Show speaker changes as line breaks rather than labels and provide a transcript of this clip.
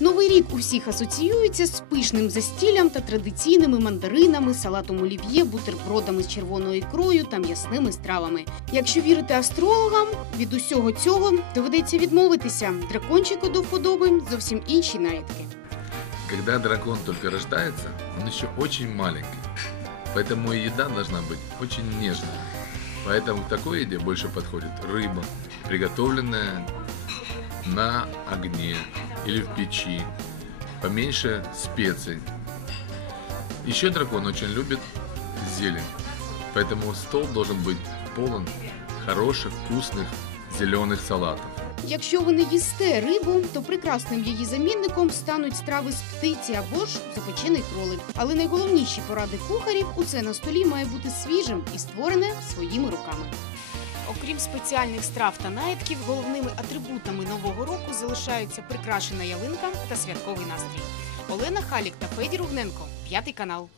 Новий рік у всіх асоціюється з пишним застіллям та традиційними мандаринами, салатом олів'є, бутербродами з червоною ікрою та м'ясними стравами. Якщо вірити астрологам, від усього цього доведеться відмовитися. Дракончику до вподоби зовсім інші наїдки.
Когда дракон только рождается, он еще очень маленький. Поэтому и еда должна быть очень нежная. Поэтому к такой еде больше подходит рыба, приготовленная на огне или в печи, поменьше специй. Еще дракон очень любит зелень, поэтому стол должен быть полон хороших, вкусных зеленых салатов.
Якщо ви не їсте рибу, то прекрасним її замінником стануть страви з птиці або ж запечений кролик. Але найголовніші поради кухарів усе на столі має бути свіжим і створене своїми руками. Окрім спеціальних страв та наїдків, головними атрибутами нового року залишаються прикрашена ялинка та святковий настрій. Олена Халік та Феді Ругненко, п'ятий канал.